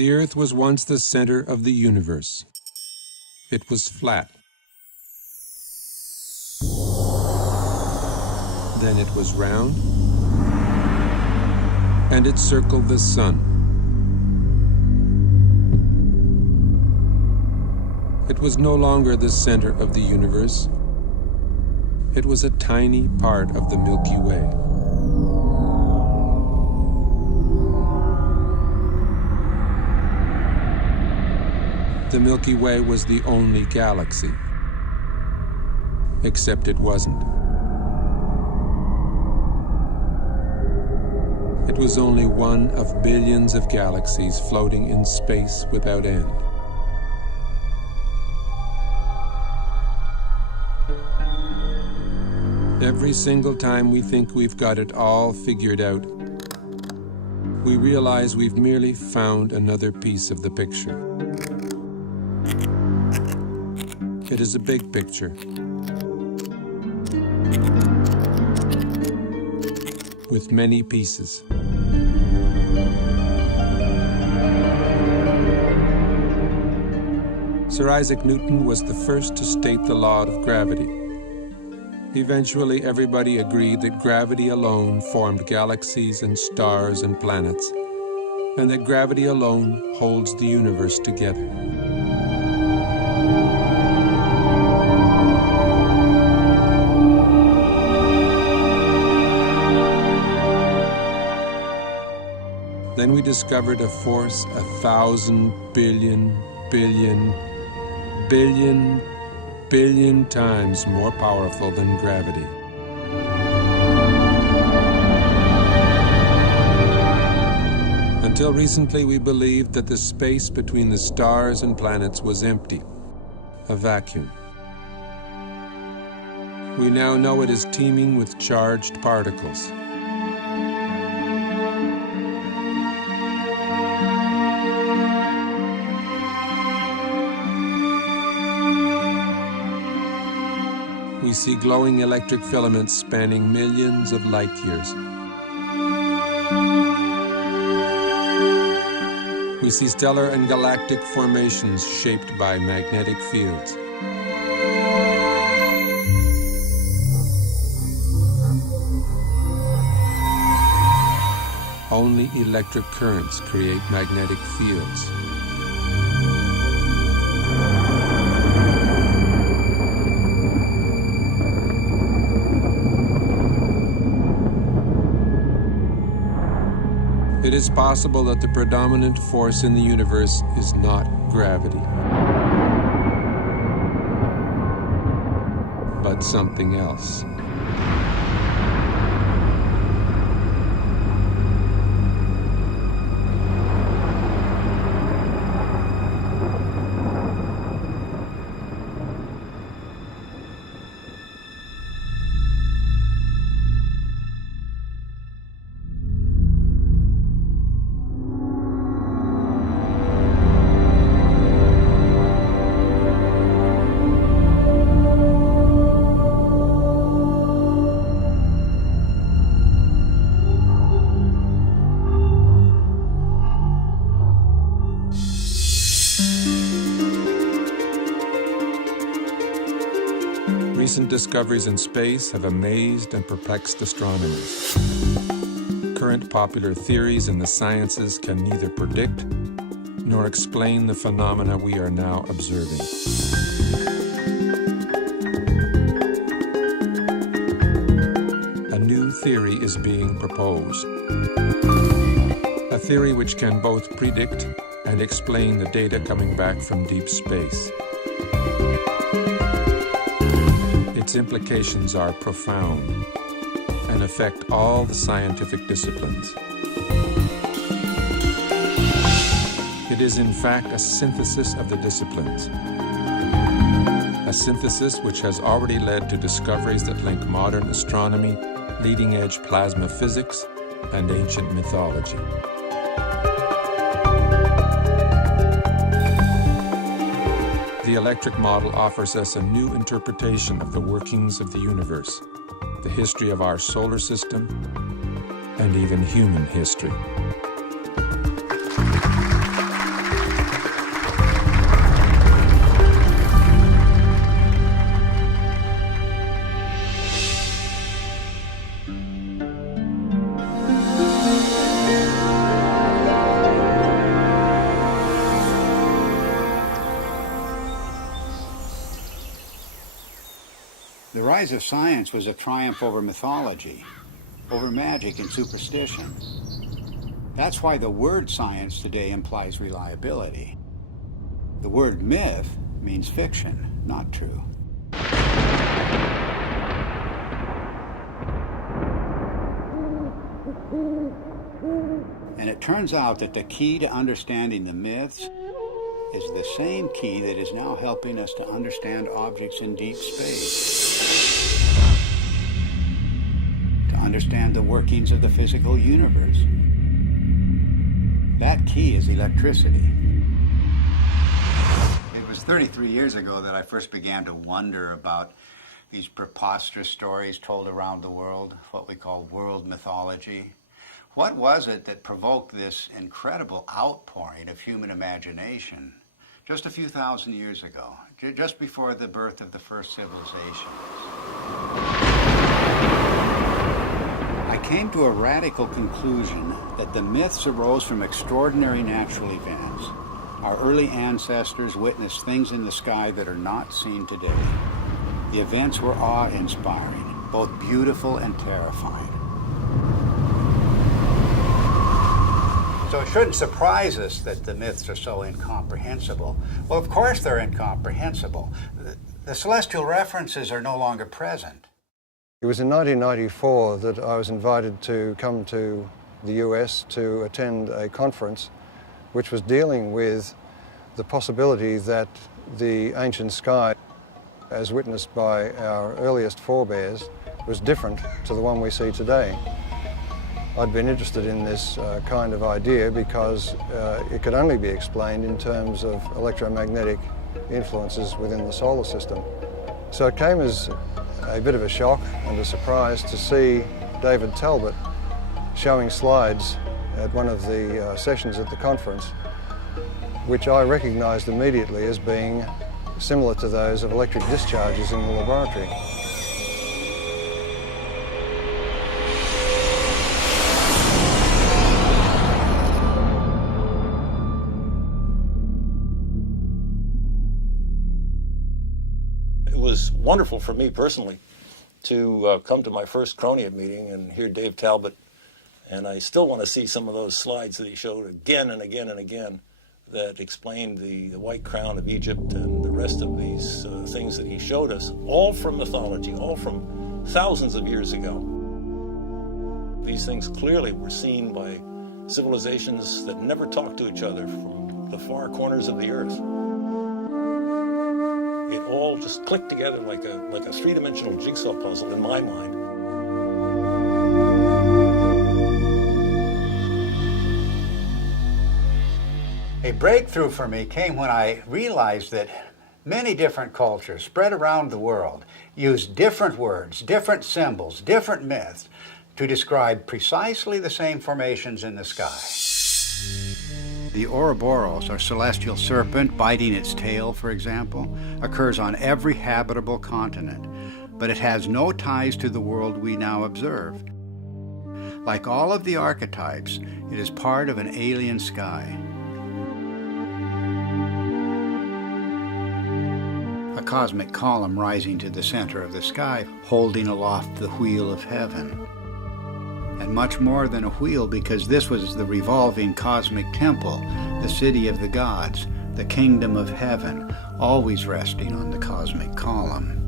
The Earth was once the center of the universe. It was flat. Then it was round, and it circled the sun. It was no longer the center of the universe. It was a tiny part of the Milky Way. The Milky Way was the only galaxy, except it wasn't. It was only one of billions of galaxies floating in space without end. Every single time we think we've got it all figured out, we realize we've merely found another piece of the picture. It is a big picture, with many pieces. Sir Isaac Newton was the first to state the law of gravity. Eventually, everybody agreed that gravity alone formed galaxies and stars and planets, and that gravity alone holds the universe together. Then we discovered a force 1,000 billion times more powerful than gravity. Until recently, we believed that the space between the stars and planets was empty, a vacuum. We now know it is teeming with charged particles. We see glowing electric filaments spanning millions of light years. We see stellar and galactic formations shaped by magnetic fields. Only electric currents create magnetic fields. It is possible that the predominant force in the universe is not gravity, but something else. Recent discoveries in space have amazed and perplexed astronomers. Current popular theories in the sciences can neither predict nor explain the phenomena we are now observing. A new theory is being proposed. A theory which can both predict and explain the data coming back from deep space. Its implications are profound and affect all the scientific disciplines. It is in fact a synthesis of the disciplines. A synthesis which has already led to discoveries that link modern astronomy, leading-edge plasma physics, and ancient mythology. The electric model offers us a new interpretation of the workings of the universe, the history of our solar system, and even human history. The rise of science was a triumph over mythology, over magic and superstition. That's why the word science today implies reliability. The word myth means fiction, not true. And it turns out that the key to understanding the myths is the same key that is now helping us to understand objects in deep space, to understand the workings of the physical universe. That key is electricity. It was 33 years ago that I first began to wonder about these preposterous stories told around the world, what we call world mythology. What was it that provoked this incredible outpouring of human imagination just a few thousand years ago, just before the birth of the first civilizations? I came to a radical conclusion that the myths arose from extraordinary natural events. Our early ancestors witnessed things in the sky that are not seen today. The events were awe-inspiring, both beautiful and terrifying. So it shouldn't surprise us that the myths are so incomprehensible. Well, of course they're incomprehensible. The celestial references are no longer present. It was in 1994 that I was invited to come to the US to attend a conference which was dealing with the possibility that the ancient sky, as witnessed by our earliest forebears, was different to the one we see today. I'd been interested in this kind of idea because it could only be explained in terms of electromagnetic influences within the solar system. So it came as a bit of a shock and a surprise to see David Talbot showing slides at one of the sessions at the conference, which I recognized immediately as being similar to those of electric discharges in the laboratory. It was wonderful for me personally to come to my first Cronia meeting and hear Dave Talbot, and I still want to see some of those slides that he showed again and again and again that explained the White Crown of Egypt and the rest of these things that he showed us, all from mythology, all from thousands of years ago. These things clearly were seen by civilizations that never talked to each other from the far corners of the earth. It all just clicked together like a three-dimensional jigsaw puzzle in my mind. A breakthrough for me came when I realized that many different cultures spread around the world use different words, different symbols, different myths to describe precisely the same formations in the sky. The Ouroboros, or celestial serpent biting its tail, for example, occurs on every habitable continent, but it has no ties to the world we now observe. Like all of the archetypes, it is part of an alien sky. A cosmic column rising to the center of the sky, holding aloft the wheel of heaven. And much more than a wheel, because this was the revolving cosmic temple, the city of the gods, the kingdom of heaven, always resting on the cosmic column.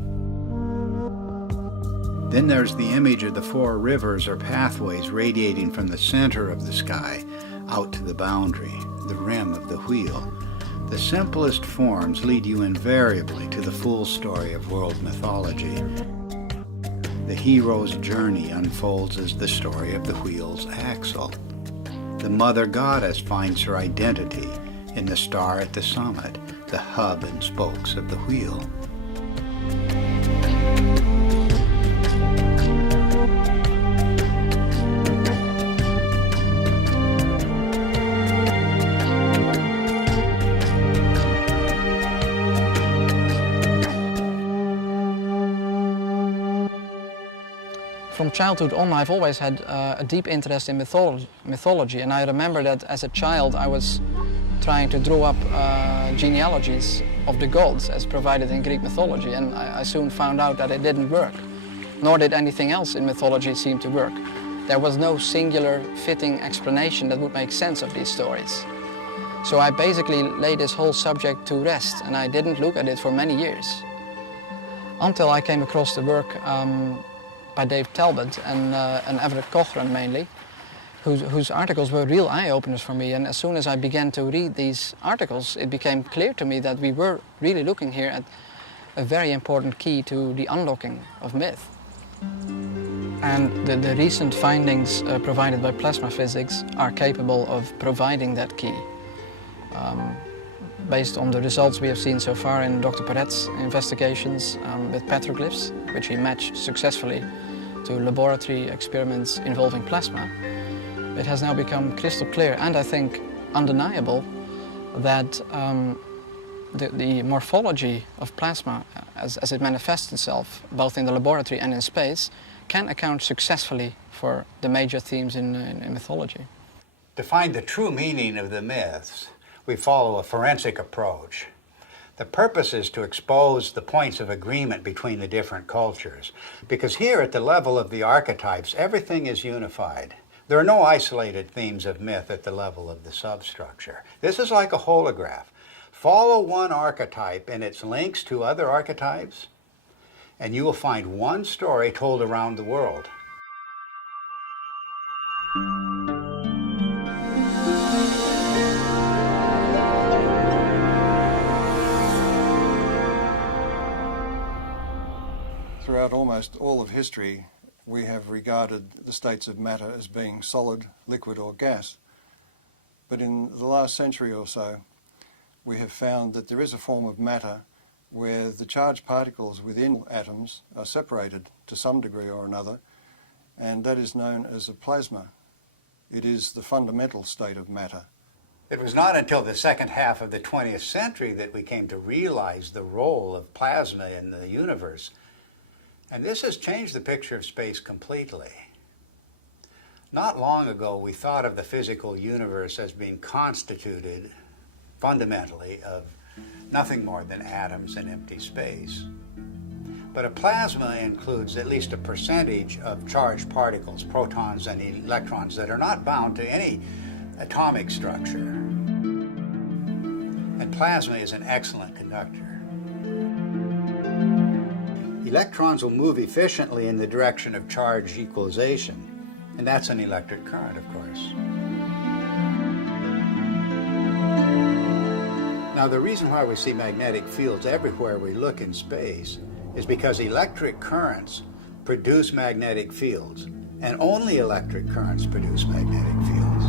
Then there's the image of the four rivers or pathways radiating from the center of the sky out to the boundary, the rim of the wheel. The simplest forms lead you invariably to the full story of world mythology. The hero's journey unfolds as the story of the wheel's axle. The mother goddess finds her identity in the star at the summit, the hub and spokes of the wheel. From childhood on, I've always had a deep interest in mythology, and I remember that as a child I was trying to draw up genealogies of the gods as provided in Greek mythology, and I soon found out that it didn't work, nor did anything else in mythology seem to work. There was no singular fitting explanation that would make sense of these stories. So I basically laid this whole subject to rest, and I didn't look at it for many years. Until I came across the work by Dave Talbot and Everett Cochran mainly, whose articles were real eye-openers for me. And as soon as I began to read these articles, it became clear to me that we were really looking here at a very important key to the unlocking of myth. And the recent findings provided by plasma physics are capable of providing that key. Based on the results we have seen so far in Dr. Perret's investigations with petroglyphs, which he matched successfully to laboratory experiments involving plasma, it has now become crystal clear and I think undeniable that the morphology of plasma as it manifests itself both in the laboratory and in space can account successfully for the major themes in mythology. To find the true meaning of the myths, we follow a forensic approach. The purpose is to expose the points of agreement between the different cultures, because here at the level of the archetypes, everything is unified. There are no isolated themes of myth at the level of the substructure. This is like a holograph. Follow one archetype and its links to other archetypes, and you will find one story told around the world. Throughout almost all of history, we have regarded the states of matter as being solid, liquid or gas. But in the last century or so, we have found that there is a form of matter where the charged particles within atoms are separated to some degree or another, and that is known as a plasma. It is the fundamental state of matter. It was not until the second half of the 20th century that we came to realize the role of plasma in the universe. And this has changed the picture of space completely. Not long ago, we thought of the physical universe as being constituted fundamentally of nothing more than atoms and empty space. But a plasma includes at least a percentage of charged particles, protons and electrons, that are not bound to any atomic structure. And plasma is an excellent conductor. Electrons will move efficiently in the direction of charge equalization, and that's an electric current, of course. Now, the reason why we see magnetic fields everywhere we look in space is because electric currents produce magnetic fields, and only electric currents produce magnetic fields.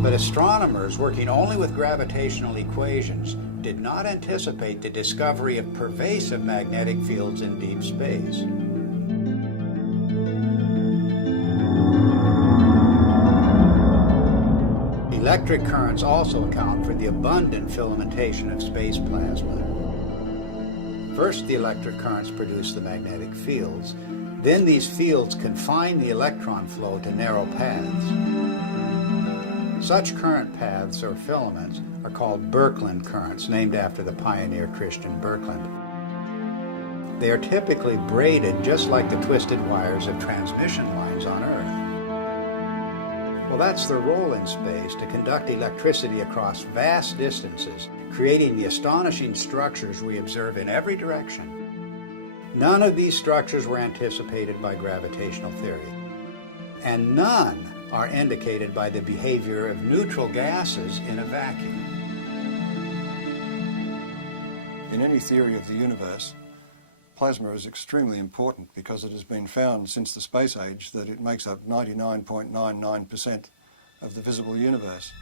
But astronomers working only with gravitational equations did not anticipate the discovery of pervasive magnetic fields in deep space. Electric currents also account for the abundant filamentation of space plasma. First, the electric currents produce the magnetic fields. Then these fields confine the electron flow to narrow paths. Such current paths, or filaments, are called Birkeland currents, named after the pioneer Christian Birkeland. They are typically braided just like the twisted wires of transmission lines on Earth. Well, that's their role in space, to conduct electricity across vast distances, creating the astonishing structures we observe in every direction. None of these structures were anticipated by gravitational theory, and none are indicated by the behavior of neutral gases in a vacuum. In any theory of the universe, plasma is extremely important because it has been found since the space age that it makes up 99.99% of the visible universe.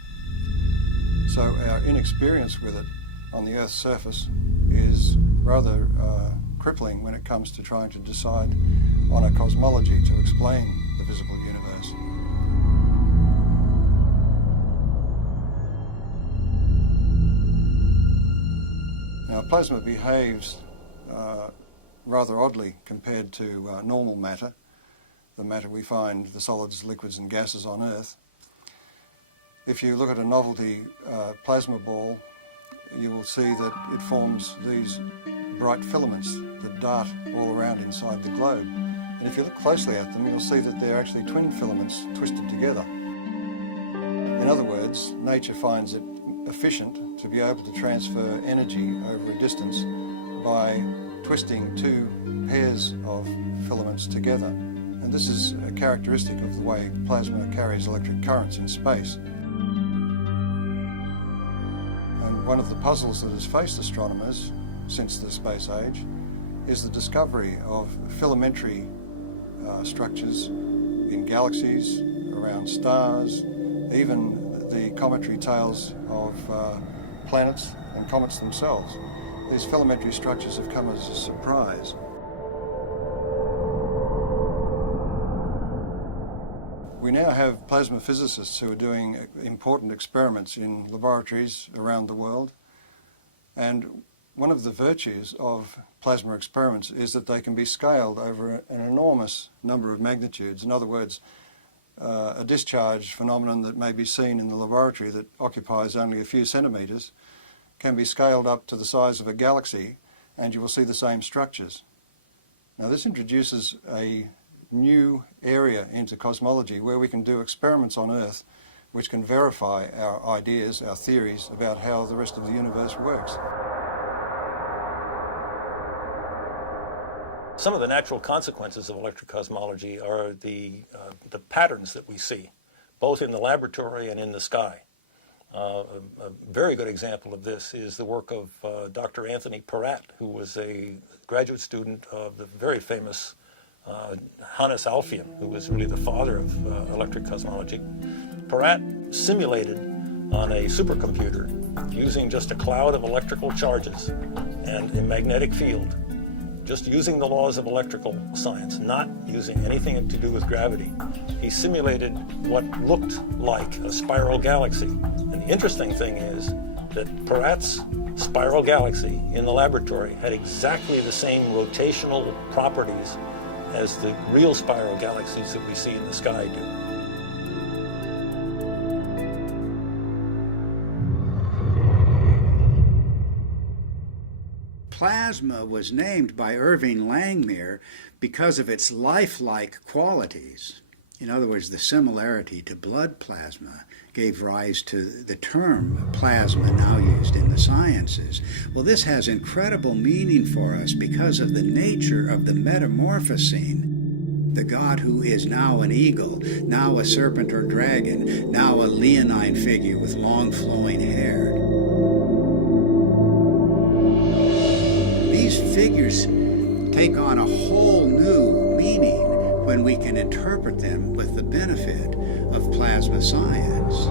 So our inexperience with it on the Earth's surface is rather crippling when it comes to trying to decide on a cosmology to explain the visible universe. Now, plasma behaves rather oddly compared to normal matter, the matter we find, the solids, liquids and gases on Earth. If you look at a novelty plasma ball, you will see that it forms these bright filaments that dart all around inside the globe. And if you look closely at them, you'll see that they're actually twin filaments twisted together. In other words, nature finds it efficient to be able to transfer energy over a distance by twisting two pairs of filaments together. And this is a characteristic of the way plasma carries electric currents in space. And one of the puzzles that has faced astronomers since the space age is the discovery of filamentary structures in galaxies, around stars, even the cometary tails of planets and comets themselves. These filamentary structures have come as a surprise. We now have plasma physicists who are doing important experiments in laboratories around the world, and one of the virtues of plasma experiments is that they can be scaled over an enormous number of magnitudes. In other words, a discharge phenomenon that may be seen in the laboratory that occupies only a few centimetres can be scaled up to the size of a galaxy, and you will see the same structures. Now, this introduces a new area into cosmology where we can do experiments on Earth which can verify our ideas, our theories about how the rest of the universe works. Some of the natural consequences of electrocosmology are the patterns that we see, both in the laboratory and in the sky. A very good example of this is the work of Dr. Anthony Peratt, who was a graduate student of the very famous Hannes Alfvén, who was really the father of electric cosmology. Peratt simulated on a supercomputer using just a cloud of electrical charges and a magnetic field, just using the laws of electrical science, not using anything to do with gravity. He simulated what looked like a spiral galaxy. And the interesting thing is that Peratt's spiral galaxy in the laboratory had exactly the same rotational properties as the real spiral galaxies that we see in the sky do. Plasma was named by Irving Langmuir because of its lifelike qualities. In other words, the similarity to blood plasma gave rise to the term plasma now used in the sciences. Well, this has incredible meaning for us because of the nature of the metamorphosing. The god who is now an eagle, now a serpent or dragon, now a leonine figure with long flowing hair. These figures take on a whole new meaning when we can interpret them with the benefit of plasma science.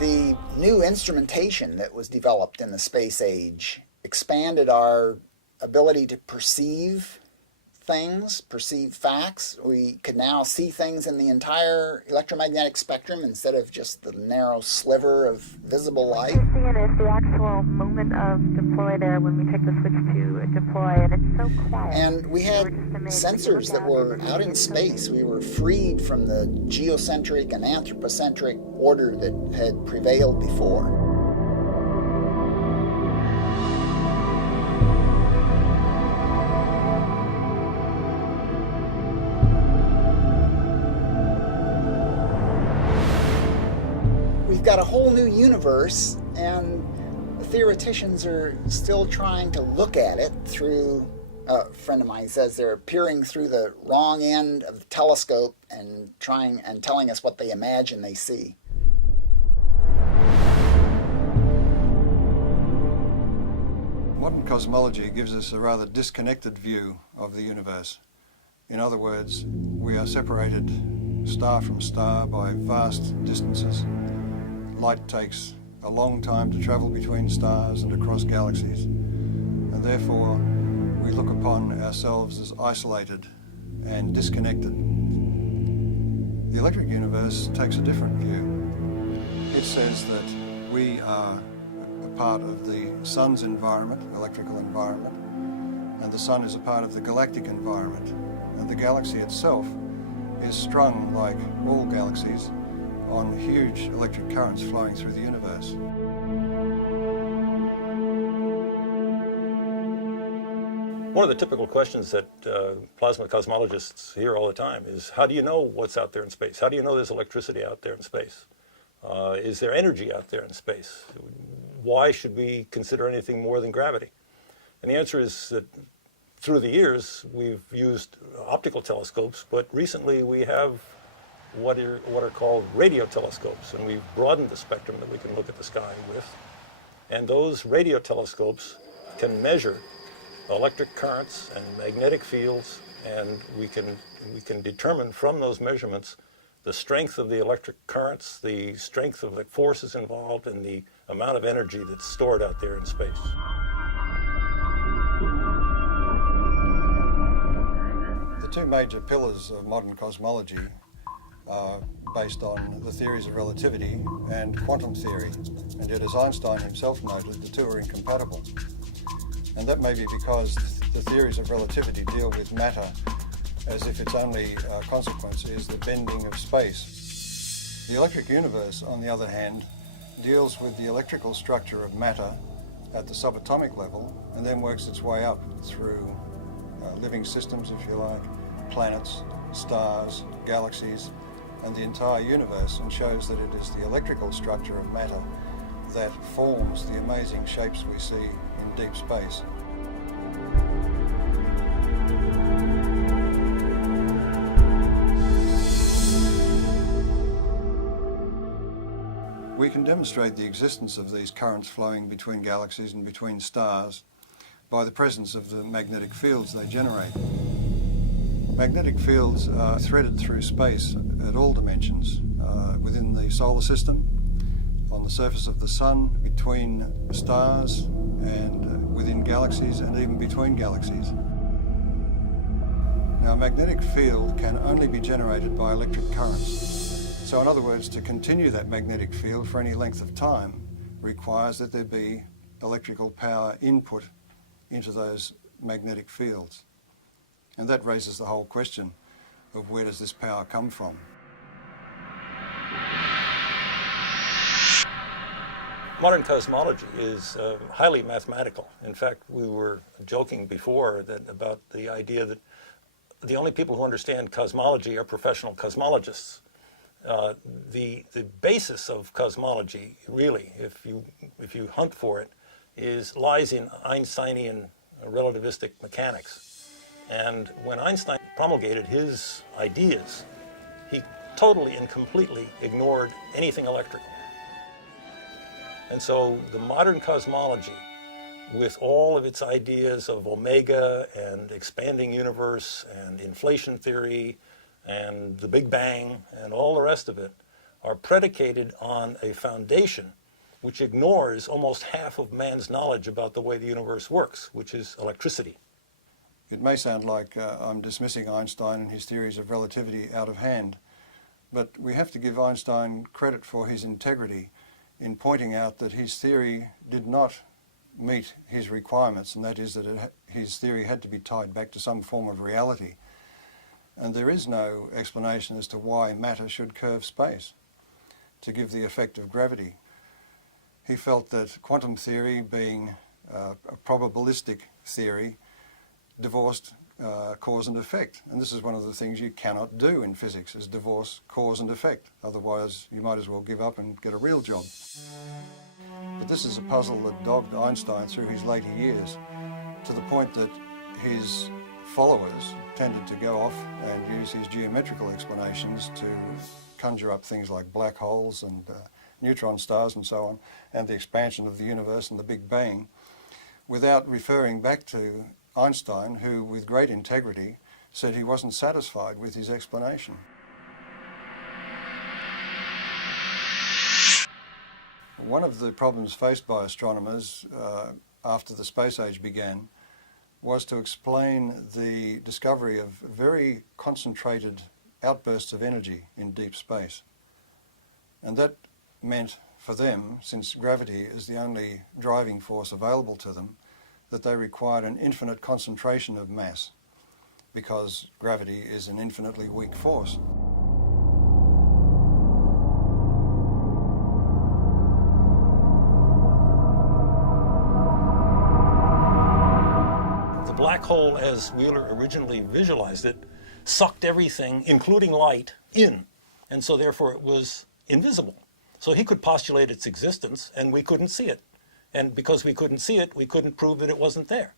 The new instrumentation that was developed in the space age expanded our ability to perceive things, perceive facts. We could now see things in the entire electromagnetic spectrum instead of just the narrow sliver of visible light. What you're seeing is the actual moment of deploy there when we take the switch to deploy, and it's so quiet. And we had sensors that were out in space. We were freed from the geocentric and anthropocentric order that had prevailed before. We've got a whole new universe, and the theoreticians are still trying to look at it through, a friend of mine says they're peering through the wrong end of the telescope and telling us what they imagine they see. Modern cosmology gives us a rather disconnected view of the universe. In other words, we are separated star from star by vast distances. Light takes a long time to travel between stars and across galaxies, and therefore we look upon ourselves as isolated and disconnected. The electric universe takes a different view. It says that we are part of the sun's environment, electrical environment, and the sun is a part of the galactic environment. And the galaxy itself is strung, like all galaxies, on huge electric currents flowing through the universe. One of the typical questions that plasma cosmologists hear all the time is, how do you know what's out there in space? How do you know there's electricity out there in space? Is there energy out there in space? Why should we consider anything more than gravity? And the answer is that through the years, we've used optical telescopes, but recently we have what are called radio telescopes, and we've broadened the spectrum that we can look at the sky with. And those radio telescopes can measure electric currents and magnetic fields, and we can determine from those measurements the strength of the electric currents, the strength of the forces involved, and the amount of energy that's stored out there in space. The two major pillars of modern cosmology are based on the theories of relativity and quantum theory, and yet, as Einstein himself noted, the two are incompatible. And that may be because the theories of relativity deal with matter as if its only consequence is the bending of space. The electric universe, on the other hand, deals with the electrical structure of matter at the subatomic level and then works its way up through living systems, if you like, planets, stars, galaxies, and the entire universe, and shows that it is the electrical structure of matter that forms the amazing shapes we see in deep space. We can demonstrate the existence of these currents flowing between galaxies and between stars by the presence of the magnetic fields they generate. Magnetic fields are threaded through space at all dimensions, within the solar system, on the surface of the sun, between stars, and within galaxies, and even between galaxies. Now, a magnetic field can only be generated by electric currents. So in other words, to continue that magnetic field for any length of time requires that there be electrical power input into those magnetic fields. And that raises the whole question of where does this power come from? Modern cosmology is highly mathematical. In fact, we were joking before about the idea that the only people who understand cosmology are professional cosmologists. The basis of cosmology, really, if you hunt for it, lies in Einsteinian relativistic mechanics. And when Einstein promulgated his ideas, he totally and completely ignored anything electrical. And so the modern cosmology, with all of its ideas of omega and expanding universe and inflation theory and the Big Bang and all the rest of it, are predicated on a foundation which ignores almost half of man's knowledge about the way the universe works, which is electricity. It may sound like I'm dismissing Einstein and his theories of relativity out of hand, but we have to give Einstein credit for his integrity in pointing out that his theory did not meet his requirements, and that is that his theory had to be tied back to some form of reality. And there is no explanation as to why matter should curve space to give the effect of gravity. He felt that quantum theory, being a probabilistic theory, divorced cause and effect. And this is one of the things you cannot do in physics, is divorce cause and effect. Otherwise, you might as well give up and get a real job. But this is a puzzle that dogged Einstein through his later years, to the point that his followers tended to go off and use his geometrical explanations to conjure up things like black holes and neutron stars and so on, and the expansion of the universe and the Big Bang, without referring back to Einstein, who, with great integrity, said he wasn't satisfied with his explanation. One of the problems faced by astronomers after the space age began was to explain the discovery of very concentrated outbursts of energy in deep space. And that meant for them, since gravity is the only driving force available to them, that they required an infinite concentration of mass, because gravity is an infinitely weak force. The black hole, as Wheeler originally visualized it, sucked everything, including light, in, and so therefore it was invisible. So he could postulate its existence, and we couldn't see it. And because we couldn't see it, we couldn't prove that it wasn't there.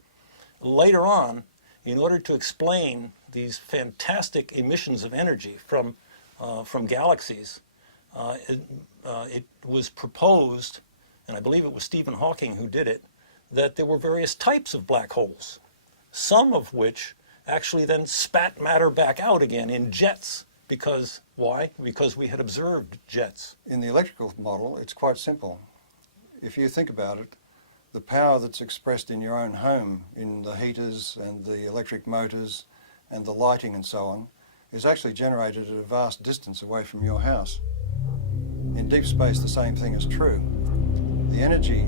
Later on, in order to explain these fantastic emissions of energy from galaxies, it was proposed, and I believe it was Stephen Hawking who did it, that there were various types of black holes, some of which actually then spat matter back out again in jets. Because, why? Because we had observed jets. In the electrical model, it's quite simple. If you think about it, the power that's expressed in your own home, in the heaters and the electric motors and the lighting and so on, is actually generated at a vast distance away from your house. In deep space, the same thing is true. The energy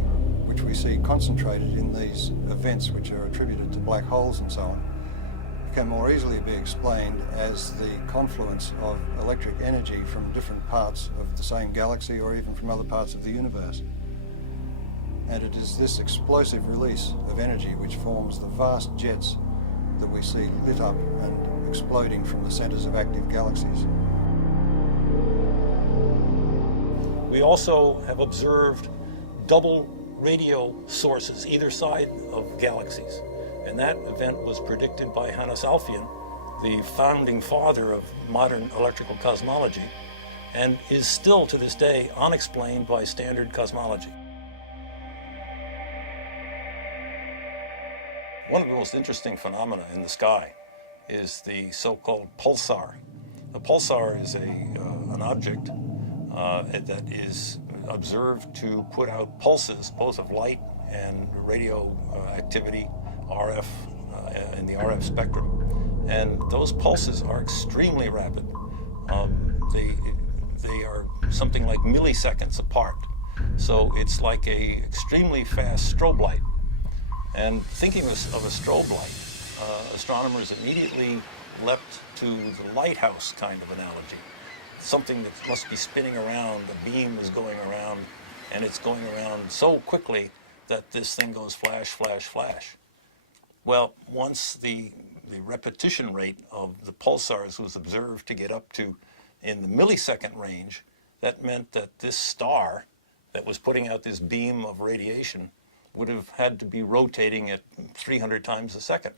which we see concentrated in these events which are attributed to black holes and so on can more easily be explained as the confluence of electric energy from different parts of the same galaxy or even from other parts of the universe. And it is this explosive release of energy which forms the vast jets that we see lit up and exploding from the centers of active galaxies. We also have observed double radio sources either side of galaxies. And that event was predicted by Hannes Alfvén, the founding father of modern electrical cosmology, and is still to this day unexplained by standard cosmology. One of the most interesting phenomena in the sky is the so-called pulsar. A pulsar is an object that is observed to put out pulses, both of light and radio activity, RF, in the RF spectrum. And those pulses are extremely rapid. They are something like milliseconds apart. So it's like a extremely fast strobe light. And thinking of a strobe light, astronomers immediately leapt to the lighthouse kind of analogy. Something that must be spinning around, the beam is going around, and it's going around so quickly that this thing goes flash, flash, flash. Well, once the repetition rate of the pulsars was observed to get up to in the millisecond range, that meant that this star that was putting out this beam of radiation would have had to be rotating at 300 times a second.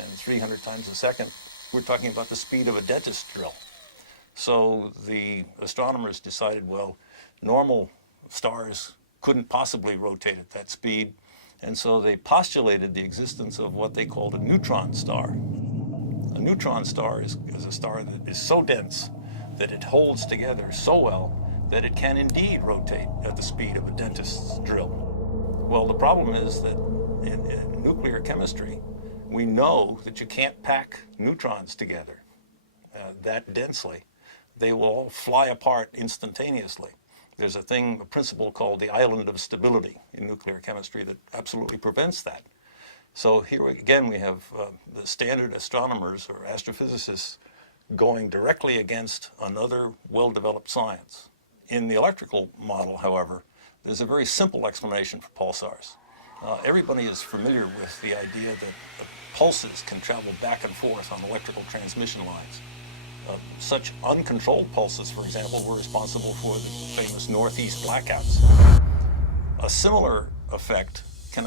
And 300 times a second, we're talking about the speed of a dentist drill. So the astronomers decided, well, normal stars couldn't possibly rotate at that speed, and so they postulated the existence of what they called a neutron star. A neutron star is a star that is so dense that it holds together so well that it can indeed rotate at the speed of a dentist's drill. Well, the problem is that in nuclear chemistry, we know that you can't pack neutrons together that densely. They will all fly apart instantaneously. There's a principle called the island of stability in nuclear chemistry that absolutely prevents that. So here again we have the standard astronomers or astrophysicists going directly against another well-developed science. In the electrical model, however, there's a very simple explanation for pulsars. Everybody is familiar with the idea that the pulses can travel back and forth on electrical transmission lines. Such uncontrolled pulses, for example, were responsible for the famous Northeast blackouts. A similar effect can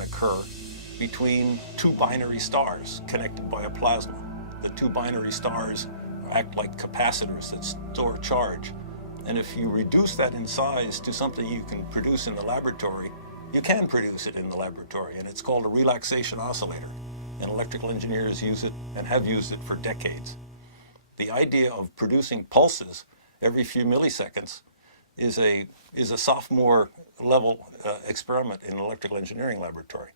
occur between two binary stars connected by a plasma. The two binary stars act like capacitors that store charge. And if you reduce that in size to something you can produce in the laboratory, you can produce it in the laboratory, and it's called a relaxation oscillator. And electrical engineers use it and have used it for decades. The idea of producing pulses every few milliseconds is a sophomore level experiment in an electrical engineering laboratory.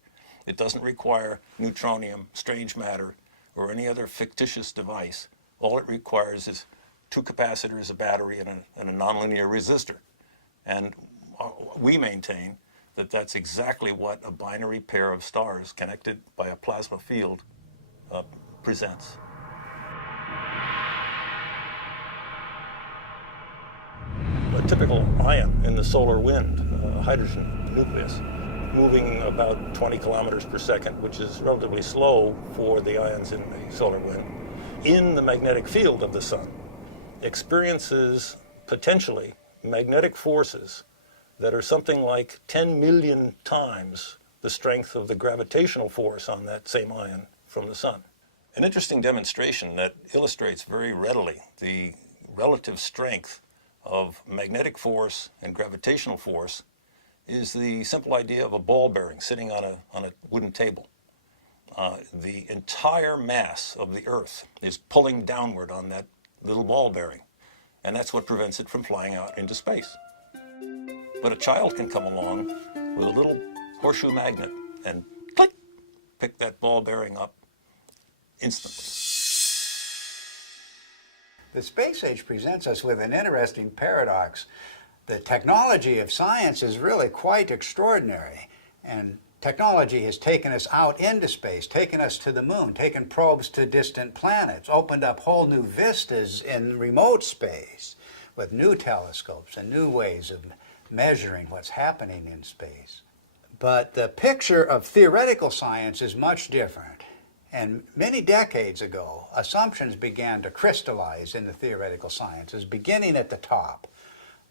It doesn't require neutronium, strange matter, or any other fictitious device. All it requires is two capacitors, a battery, and a nonlinear resistor. And we maintain that that's exactly what a binary pair of stars connected by a plasma field presents. A typical ion in the solar wind, a hydrogen nucleus, moving about 20 kilometers per second, which is relatively slow for the ions in the solar wind, in the magnetic field of the sun, experiences potentially magnetic forces that are something like 10 million times the strength of the gravitational force on that same ion from the sun. An interesting demonstration that illustrates very readily the relative strength of magnetic force and gravitational force is the simple idea of a ball bearing sitting on a wooden table. The entire mass of the Earth is pulling downward on that little ball bearing, and that's what prevents it from flying out into space. But a child can come along with a little horseshoe magnet and click, pick that ball bearing up instantly. The space age presents us with an interesting paradox. The technology of science is really quite extraordinary, and technology has taken us out into space, taken us to the moon, taken probes to distant planets, opened up whole new vistas in remote space with new telescopes and new ways of measuring what's happening in space. But the picture of theoretical science is much different. And many decades ago, assumptions began to crystallize in the theoretical sciences, beginning at the top,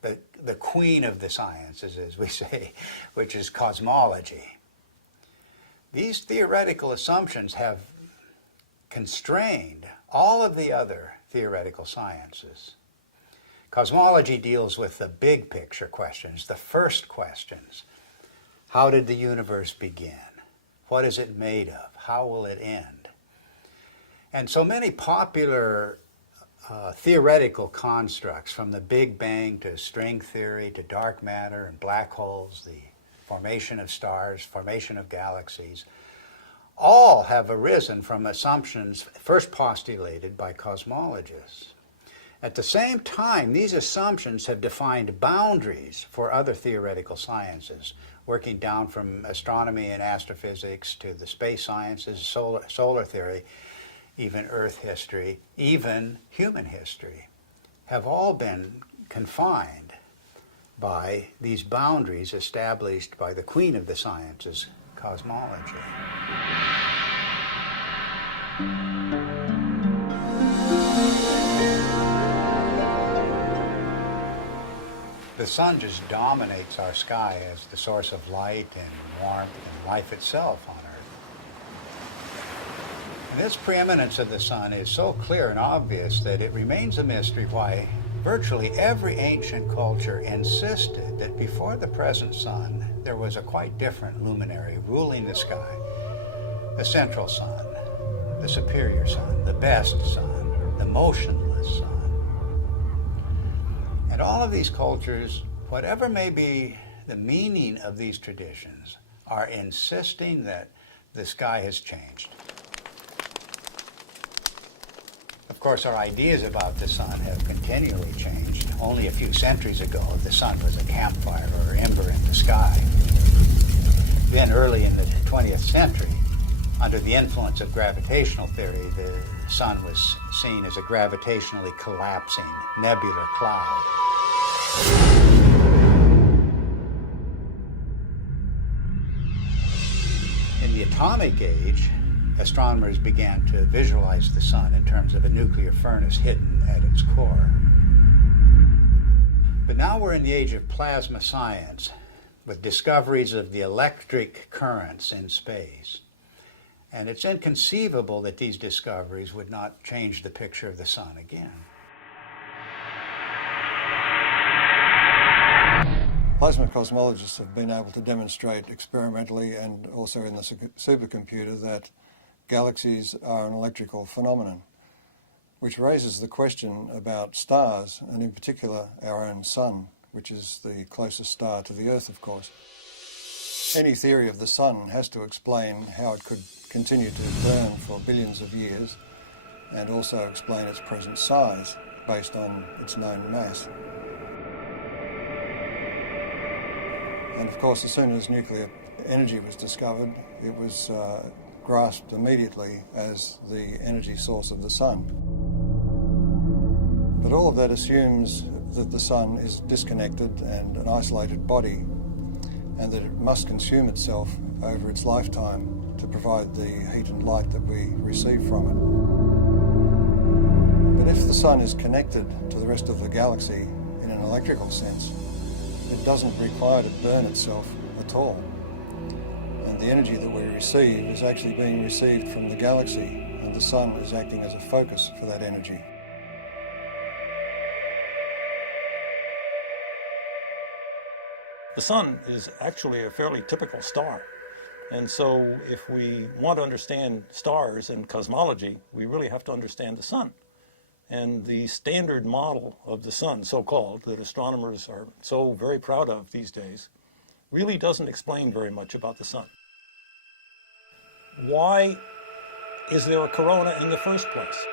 the queen of the sciences, as we say, which is cosmology. These theoretical assumptions have constrained all of the other theoretical sciences. Cosmology deals with the big picture questions, the first questions. How did the universe begin? What is it made of? How will it end? And so many popular theoretical constructs, from the Big Bang to string theory to dark matter and black holes, the formation of stars, formation of galaxies, all have arisen from assumptions first postulated by cosmologists. At the same time, these assumptions have defined boundaries for other theoretical sciences, working down from astronomy and astrophysics to the space sciences, solar theory, even Earth history, even human history, have all been confined by these boundaries established by the queen of the sciences, cosmology. The sun just dominates our sky as the source of light and warmth and life itself on Earth. And this preeminence of the sun is so clear and obvious that it remains a mystery why virtually every ancient culture insisted that before the present sun, there was a quite different luminary ruling the sky. The central sun, the superior sun, the best sun, the motionless sun. And all of these cultures, whatever may be the meaning of these traditions, are insisting that the sky has changed. Of course, our ideas about the sun have continually changed. Only a few centuries ago, the sun was a campfire or ember in the sky. Then early in the 20th century, under the influence of gravitational theory, the sun was seen as a gravitationally collapsing nebular cloud. In the atomic age, astronomers began to visualize the sun in terms of a nuclear furnace hidden at its core. But now we're in the age of plasma science, with discoveries of the electric currents in space. And it's inconceivable that these discoveries would not change the picture of the sun again. Plasma cosmologists have been able to demonstrate experimentally and also in the supercomputer that galaxies are an electrical phenomenon, which raises the question about stars, and in particular our own sun, which is the closest star to the Earth, of course. Any theory of the sun has to explain how it could continue to burn for billions of years and also explain its present size. based on its known mass. And of course, as soon as nuclear energy was discovered, it was grasped immediately as the energy source of the sun. But all of that assumes that the sun is disconnected and an isolated body, and that it must consume itself over its lifetime to provide the heat and light that we receive from it. But if the sun is connected to the rest of the galaxy in an electrical sense, it doesn't require to burn itself at all. And the energy that we receive is actually being received from the galaxy, and the sun is acting as a focus for that energy. The sun is actually a fairly typical star. And so if we want to understand stars and cosmology, we really have to understand the sun. And the standard model of the sun, so-called, that astronomers are so very proud of these days, really doesn't explain very much about the sun. Why is there a corona in the first place?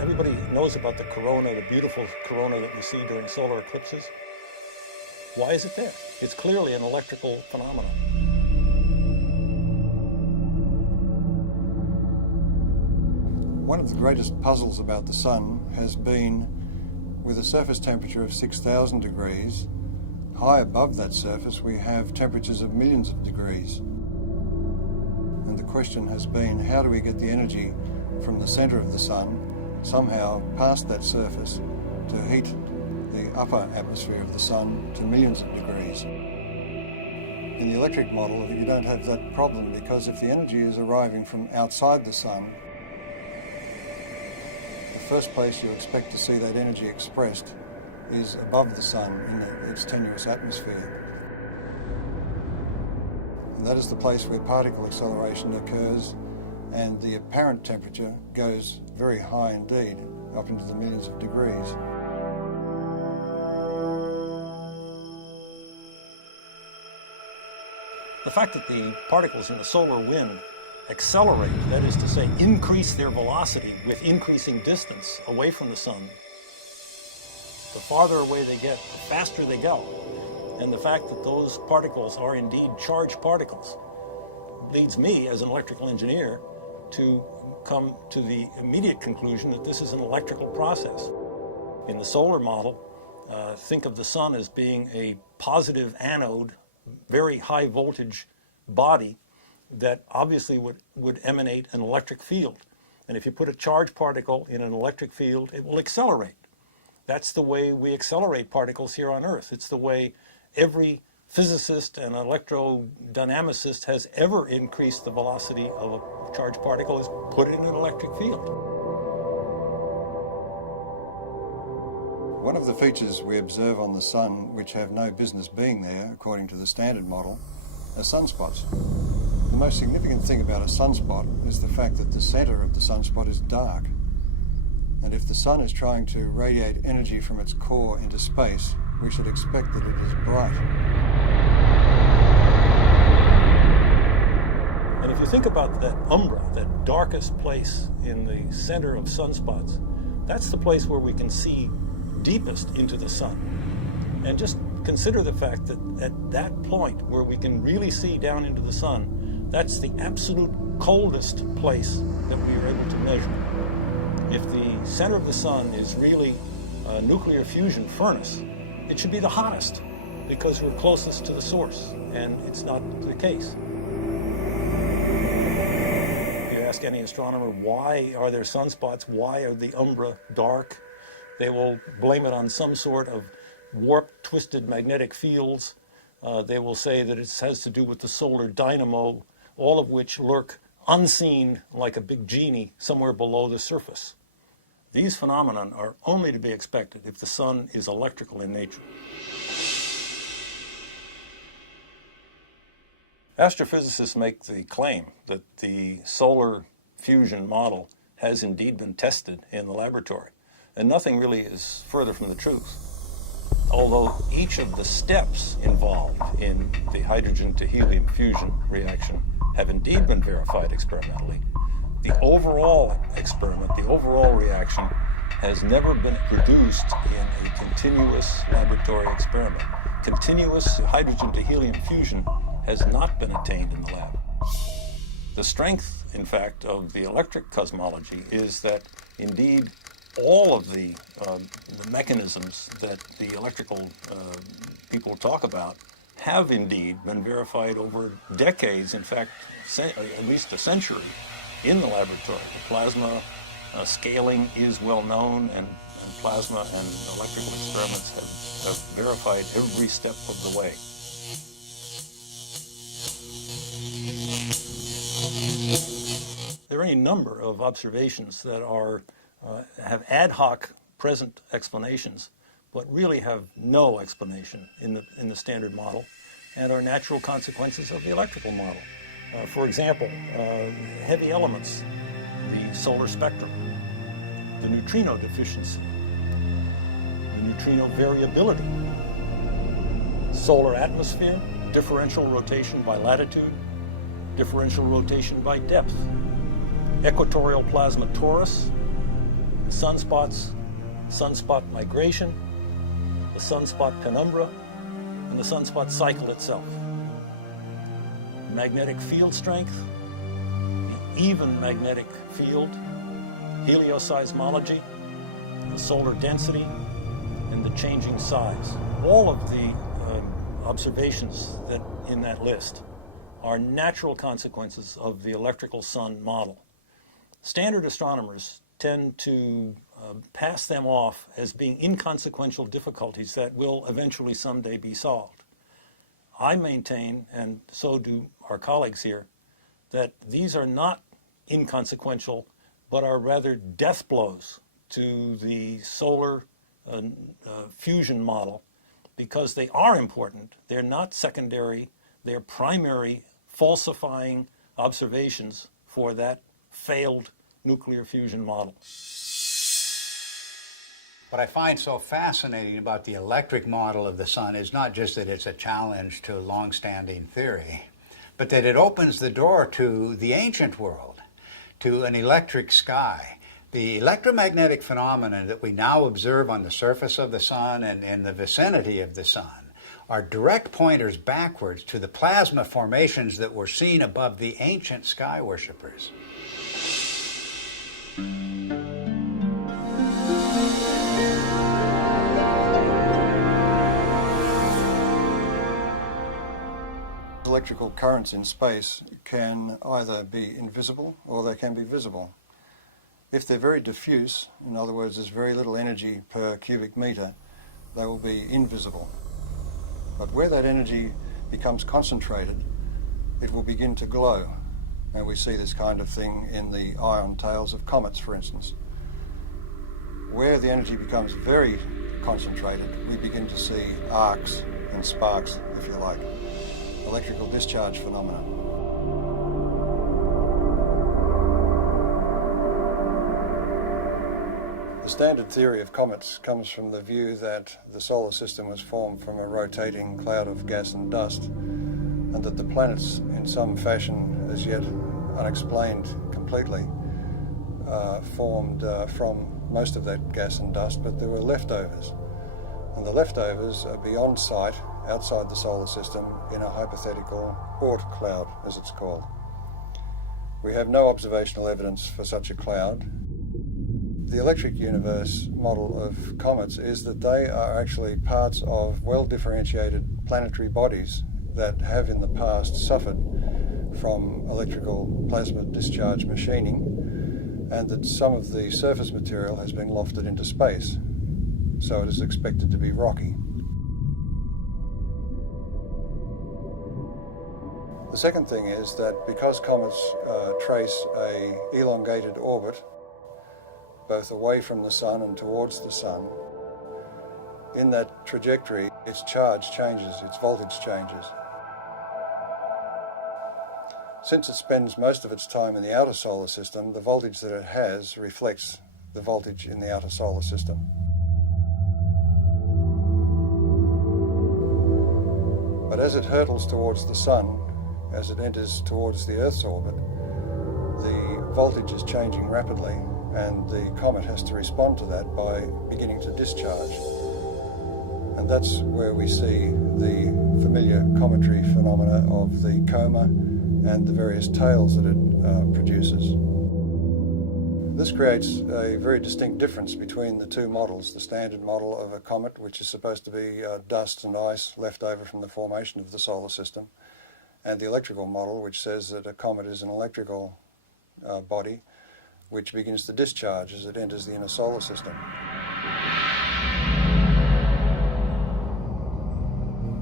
Everybody knows about the corona, the beautiful corona that we see during solar eclipses. Why is it there? It's clearly an electrical phenomenon. One of the greatest puzzles about the sun has been, with a surface temperature of 6,000 degrees, high above that surface we have temperatures of millions of degrees. And the question has been, how do we get the energy from the center of the sun somehow past that surface to heat the upper atmosphere of the sun to millions of degrees? In the electric model, you don't have that problem, because if the energy is arriving from outside the sun, the first place you expect to see that energy expressed is above the sun in its tenuous atmosphere. And that is the place where particle acceleration occurs, and the apparent temperature goes very high indeed, up into the millions of degrees. The fact that the particles in the solar wind accelerate, that is to say, increase their velocity with increasing distance away from the sun, the farther away they get, the faster they go. And the fact that those particles are indeed charged particles leads me, as an electrical engineer, to come to the immediate conclusion that this is an electrical process. In the solar model, think of the sun as being a positive anode, very high voltage body that obviously would emanate an electric field. And if you put a charged particle in an electric field, it will accelerate. That's the way we accelerate particles here on Earth. It's the way every physicist and electrodynamicist has ever increased the velocity of a charged particle, is put it in an electric field. One of the features we observe on the sun, which have no business being there, according to the standard model, are sunspots. The most significant thing about a sunspot is the fact that the center of the sunspot is dark. And if the sun is trying to radiate energy from its core into space, we should expect that it is bright. And if you think about that umbra, that darkest place in the center of sunspots, that's the place where we can see deepest into the sun. And just consider the fact that at that point where we can really see down into the sun, that's the absolute coldest place that we are able to measure. If the center of the sun is really a nuclear fusion furnace, it should be the hottest because we're closest to the source, and it's not the case. If you ask any astronomer, why are there sunspots? Why are the umbra dark? They will blame it on some sort of warped, twisted magnetic fields. They will say that it has to do with the solar dynamo, all of which lurk unseen like a big genie somewhere below the surface. These phenomena are only to be expected if the sun is electrical in nature. Astrophysicists make the claim that the solar fusion model has indeed been tested in the laboratory, and nothing really is further from the truth. Although each of the steps involved in the hydrogen to helium fusion reaction have indeed been verified experimentally, the overall experiment, the overall reaction, has never been produced in a continuous laboratory experiment. Continuous hydrogen to helium fusion has not been attained in the lab. The strength, in fact, of the electric cosmology is that indeed all of the mechanisms that the electrical people talk about have indeed been verified over decades, in fact, at least a century, in the laboratory. The plasma scaling is well known, and plasma and electrical experiments have verified every step of the way. There are any number of observations that are have ad hoc present explanations, but really have no explanation in the standard model, and are natural consequences of the electrical model. For example, heavy elements, the solar spectrum, the neutrino deficiency, the neutrino variability, solar atmosphere, differential rotation by latitude, differential rotation by depth, equatorial plasma torus, sunspots, sunspot migration, the sunspot penumbra, and the sunspot cycle itself. Magnetic field strength, the even magnetic field, helioseismology, the solar density, and the changing size. All of the observations that in that list are natural consequences of the electrical sun model. Standard astronomers tend to pass them off as being inconsequential difficulties that will eventually someday be solved. I maintain, and so do our colleagues here, that these are not inconsequential, but are rather death blows to the solar fusion model, because they are important. They're not secondary, they're primary falsifying observations for that failed nuclear fusion model. What I find so fascinating about the electric model of the sun is not just that it's a challenge to long-standing theory, but that it opens the door to the ancient world, to an electric sky. The electromagnetic phenomena that we now observe on the surface of the sun and in the vicinity of the sun are direct pointers backwards to the plasma formations that were seen above the ancient sky worshippers. Electrical currents in space can either be invisible or they can be visible. If they're very diffuse, in other words, there's very little energy per cubic meter, they will be invisible. But where that energy becomes concentrated, it will begin to glow. And we see this kind of thing in the ion tails of comets, for instance. Where the energy becomes very concentrated, we begin to see arcs and sparks, if you like. Electrical discharge phenomena. The standard theory of comets comes from the view that the solar system was formed from a rotating cloud of gas and dust, and that the planets, in some fashion as yet unexplained completely, formed from most of that gas and dust, but there were leftovers. And the leftovers are beyond sight, outside the solar system, in a hypothetical Oort cloud, as it's called. We have no observational evidence for such a cloud. The electric universe model of comets is that they are actually parts of well-differentiated planetary bodies that have in the past suffered from electrical plasma discharge machining, and that some of the surface material has been lofted into space, so it is expected to be rocky. The second thing is that because comets trace a elongated orbit, both away from the sun and towards the sun, in that trajectory, its charge changes, its voltage changes. Since it spends most of its time in the outer solar system, the voltage that it has reflects the voltage in the outer solar system. But as it hurtles towards the sun, as it enters towards the Earth's orbit, the voltage is changing rapidly, and the comet has to respond to that by beginning to discharge. And that's where we see the familiar cometary phenomena of the coma and the various tails that it produces. This creates a very distinct difference between the two models, the standard model of a comet, which is supposed to be dust and ice left over from the formation of the solar system, and the electrical model, which says that a comet is an electrical body which begins to discharge as it enters the inner solar system.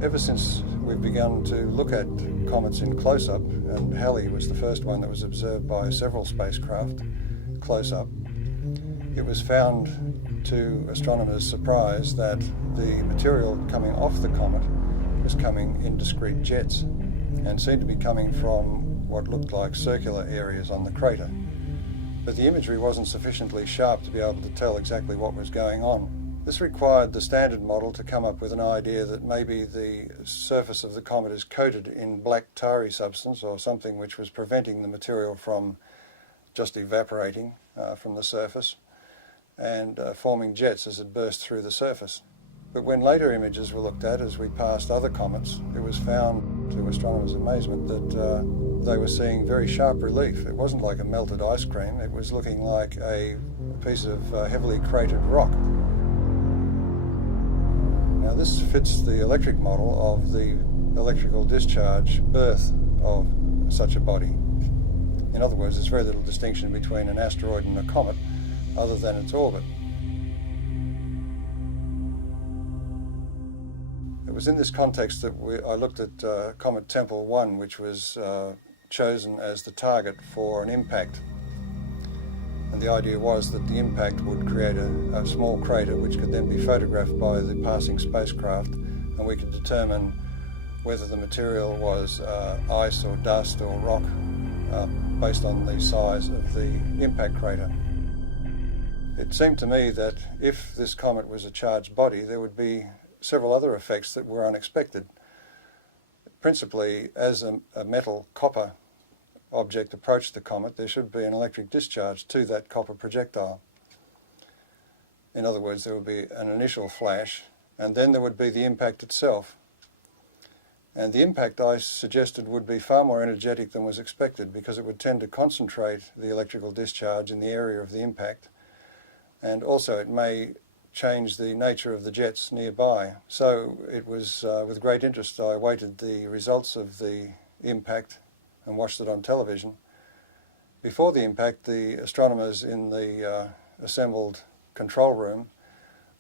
Ever since we've begun to look at comets in close-up, and Halley was the first one that was observed by several spacecraft close-up, it was found to astronomers' surprise that the material coming off the comet was coming in discrete jets and seemed to be coming from what looked like circular areas on the crater. But the imagery wasn't sufficiently sharp to be able to tell exactly what was going on. This required the standard model to come up with an idea that maybe the surface of the comet is coated in black tarry substance or something which was preventing the material from just evaporating from the surface and forming jets as it burst through the surface. But when later images were looked at as we passed other comets, it was found, to astronomers' amazement, that they were seeing very sharp relief. It wasn't like a melted ice cream, it was looking like a piece of heavily cratered rock. Now this fits the electric model of the electrical discharge birth of such a body. In other words, there's very little distinction between an asteroid and a comet other than its orbit. It was in this context that I looked at Comet Tempel 1, which was chosen as the target for an impact. And the idea was that the impact would create a small crater which could then be photographed by the passing spacecraft, and we could determine whether the material was ice or dust or rock based on the size of the impact crater. It seemed to me that if this comet was a charged body, there would be several other effects that were unexpected. Principally, as a metal copper object approached the comet, there should be an electric discharge to that copper projectile. In other words, there would be an initial flash, and then there would be the impact itself. And the impact, I suggested, would be far more energetic than was expected, because it would tend to concentrate the electrical discharge in the area of the impact, and also it may change the nature of the jets nearby. So it was with great interest I awaited the results of the impact and watched it on television. Before the impact, the astronomers in the assembled control room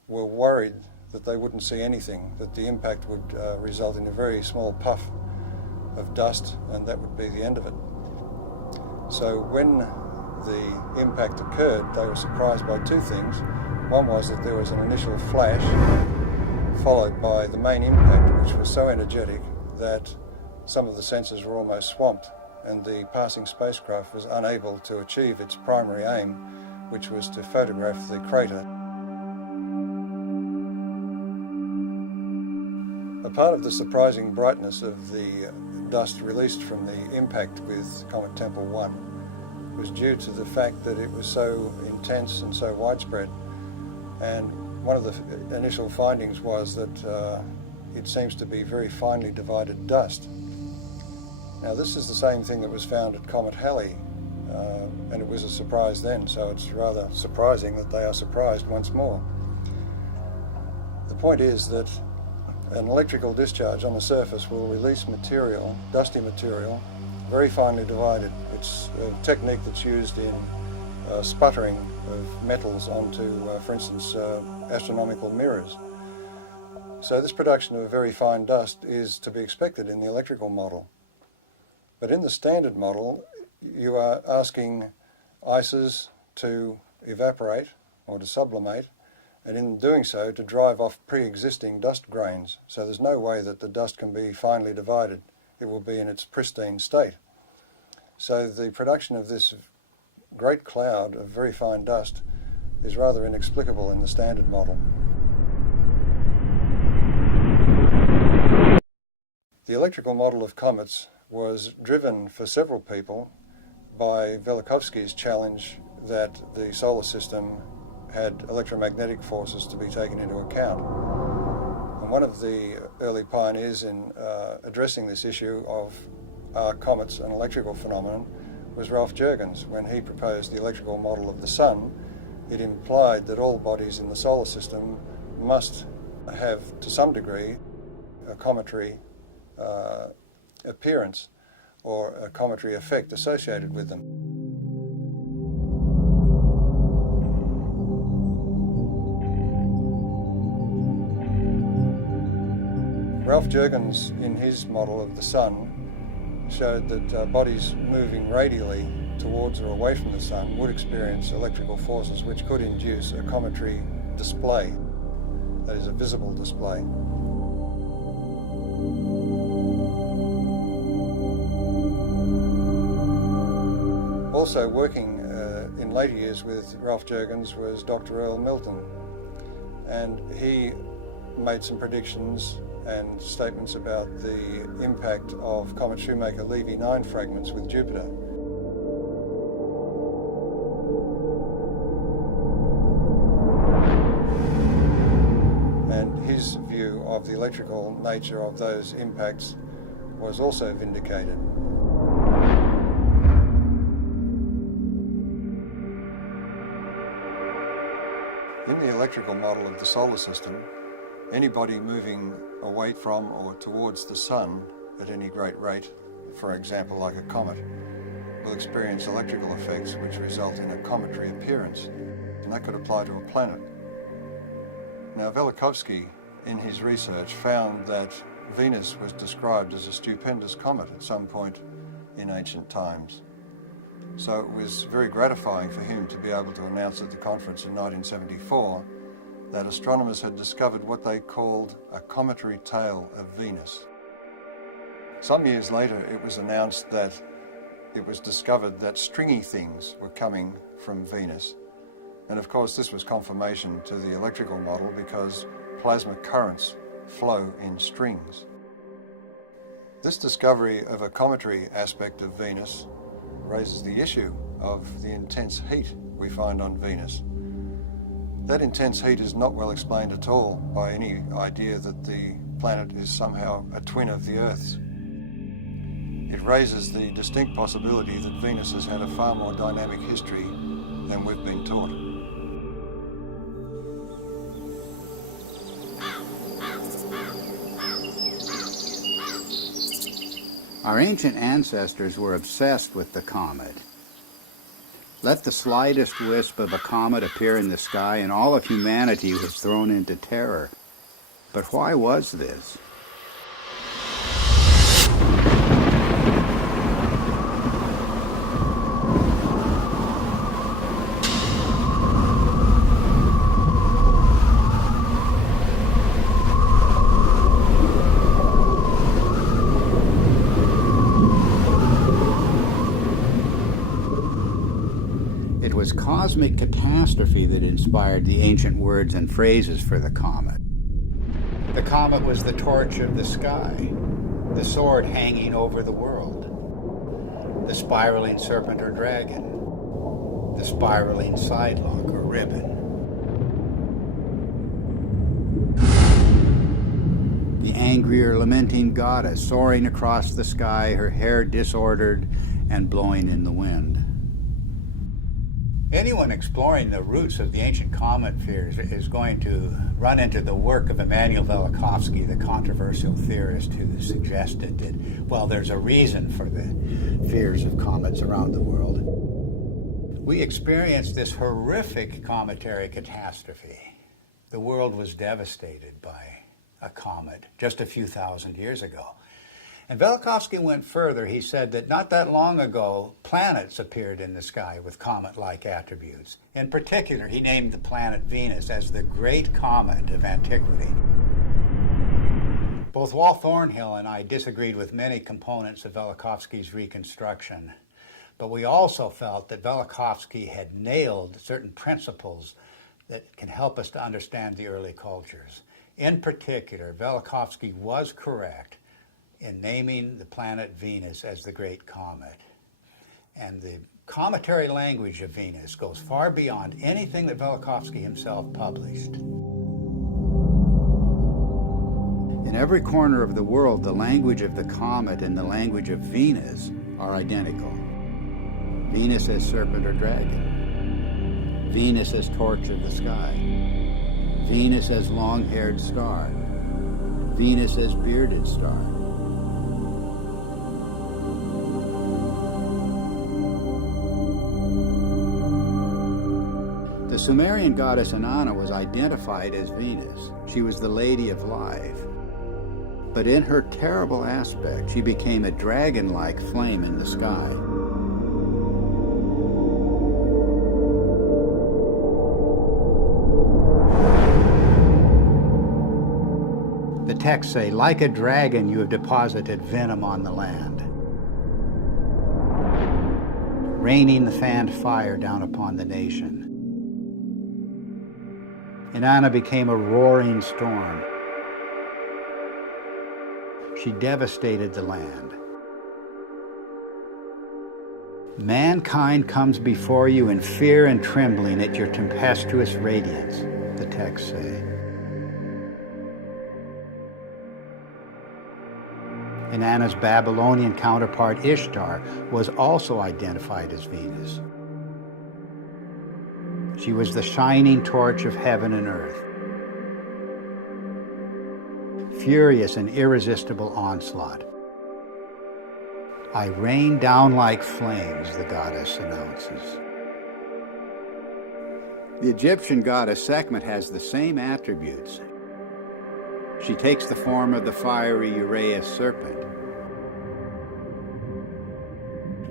were worried that they wouldn't see anything, that the impact would result in a very small puff of dust, and that would be the end of it. So when the impact occurred, they were surprised by two things. One was that there was an initial flash, followed by the main impact, which was so energetic that some of the sensors were almost swamped, and the passing spacecraft was unable to achieve its primary aim, which was to photograph the crater. A part of the surprising brightness of the dust released from the impact with Comet Tempel 1 was due to the fact that it was so intense and so widespread. And one of the initial findings was that it seems to be very finely divided dust. Now this is the same thing that was found at Comet Halley, and it was a surprise then, so it's rather surprising that they are surprised once more. The point is that an electrical discharge on the surface will release material, dusty material, very finely divided. It's a technique that's used in sputtering of metals onto, for instance, astronomical mirrors. So this production of very fine dust is to be expected in the electrical model. But in the standard model, you are asking ices to evaporate or to sublimate, and in doing so to drive off pre-existing dust grains. So there's no way that the dust can be finely divided. It will be in its pristine state. So the production of this great cloud of very fine dust is rather inexplicable in the standard model. The electrical model of comets was driven for several people by Velikovsky's challenge that the solar system had electromagnetic forces to be taken into account. And one of the early pioneers in addressing this issue of are comets an electrical phenomenon was Ralph Jurgens. When he proposed the electrical model of the sun, it implied that all bodies in the solar system must have, to some degree, a cometary appearance or a cometary effect associated with them. Ralph Jurgens, in his model of the sun, showed that bodies moving radially towards or away from the sun would experience electrical forces which could induce a cometary display, that is, a visible display. Also working in later years with Ralph Jurgens was Dr. Earl Milton, and he made some predictions and statements about the impact of Comet Shoemaker-Levy 9 fragments with Jupiter. And his view of the electrical nature of those impacts was also vindicated. In the electrical model of the solar system, anybody moving away from or towards the sun at any great rate, for example like a comet, will experience electrical effects which result in a cometary appearance, and that could apply to a planet. Now Velikovsky, in his research, found that Venus was described as a stupendous comet at some point in ancient times. So it was very gratifying for him to be able to announce at the conference in 1974 that astronomers had discovered what they called a cometary tail of Venus. Some years later, it was announced that it was discovered that stringy things were coming from Venus. And of course, this was confirmation to the electrical model because plasma currents flow in strings. This discovery of a cometary aspect of Venus raises the issue of the intense heat we find on Venus. That intense heat is not well explained at all by any idea that the planet is somehow a twin of the Earth's. It raises the distinct possibility that Venus has had a far more dynamic history than we've been taught. Our ancient ancestors were obsessed with the comet. Let the slightest wisp of a comet appear in the sky and all of humanity was thrown into terror. But why was this? It was cosmic catastrophe that inspired the ancient words and phrases for the comet. The comet was the torch of the sky, the sword hanging over the world, the spiraling serpent or dragon, the spiraling sidelock or ribbon. The angry or lamenting goddess soaring across the sky, her hair disordered and blowing in the wind. Anyone exploring the roots of the ancient comet fears is going to run into the work of Immanuel Velikovsky, the controversial theorist who suggested that, well, there's a reason for the fears of comets around the world. We experienced this horrific cometary catastrophe. The world was devastated by a comet just a few thousand years ago. And Velikovsky went further. He said that not that long ago, planets appeared in the sky with comet-like attributes. In particular, he named the planet Venus as the great comet of antiquity. Both Walt Thornhill and I disagreed with many components of Velikovsky's reconstruction, but we also felt that Velikovsky had nailed certain principles that can help us to understand the early cultures. In particular, Velikovsky was correct in naming the planet Venus as the Great Comet. And the cometary language of Venus goes far beyond anything that Velikovsky himself published. In every corner of the world, the language of the comet and the language of Venus are identical. Venus as serpent or dragon. Venus as torch of the sky. Venus as long-haired star. Venus as bearded star. The Sumerian goddess Inanna was identified as Venus. She was the Lady of Life. But in her terrible aspect, she became a dragon-like flame in the sky. The texts say, like a dragon, you have deposited venom on the land, raining the fanned fire down upon the nation. Inanna became a roaring storm. She devastated the land. Mankind comes before you in fear and trembling at your tempestuous radiance, the texts say. Inanna's Babylonian counterpart Ishtar was also identified as Venus. She was the shining torch of heaven and earth. Furious and irresistible onslaught. I rain down like flames, the goddess announces. The Egyptian goddess Sekhmet has the same attributes. She takes the form of the fiery Uraeus serpent.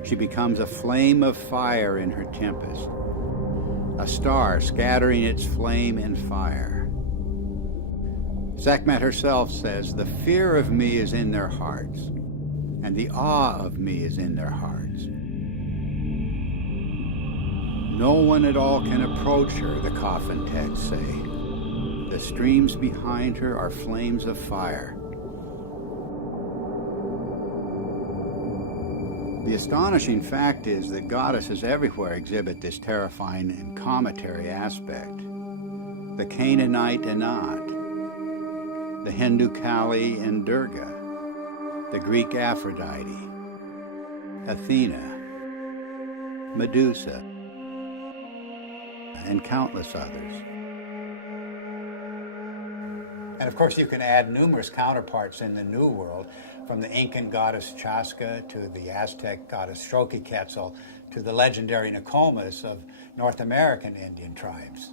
She becomes a flame of fire in her tempest, a star scattering its flame in fire. Sekhmet herself says, "The fear of me is in their hearts, and the awe of me is in their hearts. No one at all can approach her," the coffin texts say. The streams behind her are flames of fire. The astonishing fact is that goddesses everywhere exhibit this terrifying and cometary aspect. The Canaanite Anat, the Hindu Kali and Durga, the Greek Aphrodite, Athena, Medusa, and countless others. And of course, you can add numerous counterparts in the New World, from the Incan goddess Chaska to the Aztec goddess Xochiquetzal to the legendary Nokomis of North American Indian tribes.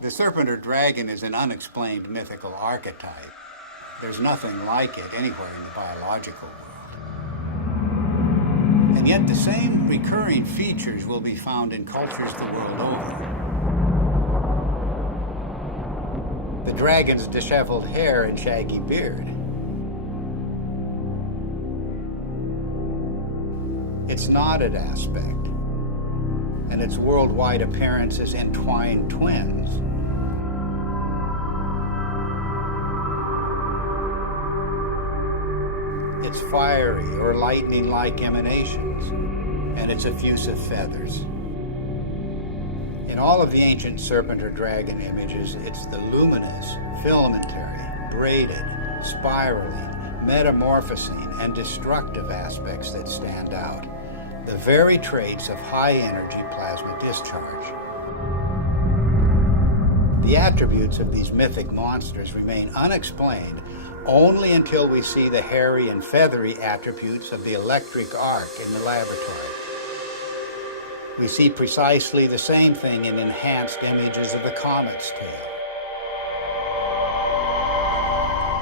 The serpent or dragon is an unexplained mythical archetype. There's nothing like it anywhere in the biological world. And yet the same recurring features will be found in cultures the world over. The dragon's disheveled hair and shaggy beard. Its knotted aspect, and its worldwide appearance as entwined twins. Its fiery or lightning-like emanations, and its effusive feathers. In all of the ancient serpent or dragon images, it's the luminous, filamentary, braided, spiraling, metamorphosing, and destructive aspects that stand out, the very traits of high-energy plasma discharge. The attributes of these mythic monsters remain unexplained only until we see the hairy and feathery attributes of the electric arc in the laboratory. We see precisely the same thing in enhanced images of the comet's tail.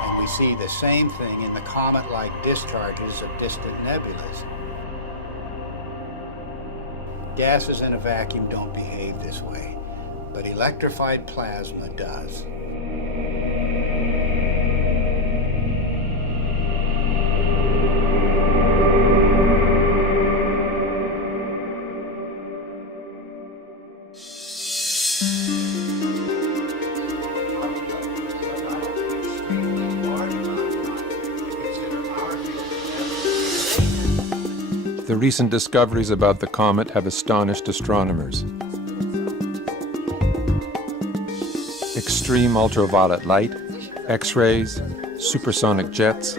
And we see the same thing in the comet-like discharges of distant nebulas. Gases in a vacuum don't behave this way, but electrified plasma does. The recent discoveries about the comet have astonished astronomers. Extreme ultraviolet light, X-rays, supersonic jets,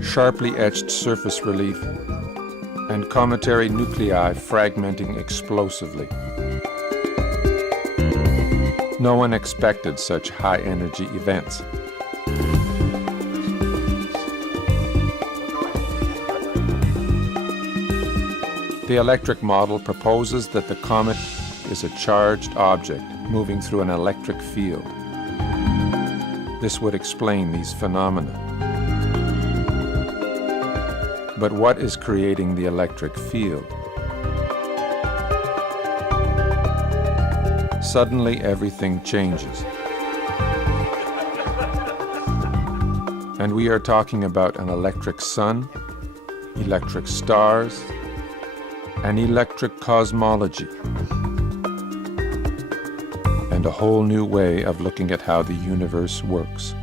sharply etched surface relief, and cometary nuclei fragmenting explosively. No one expected such high-energy events. The electric model proposes that the comet is a charged object moving through an electric field. This would explain these phenomena. But what is creating the electric field? Suddenly, everything changes. And we are talking about an electric sun, electric stars, an electric cosmology, and a whole new way of looking at how the universe works.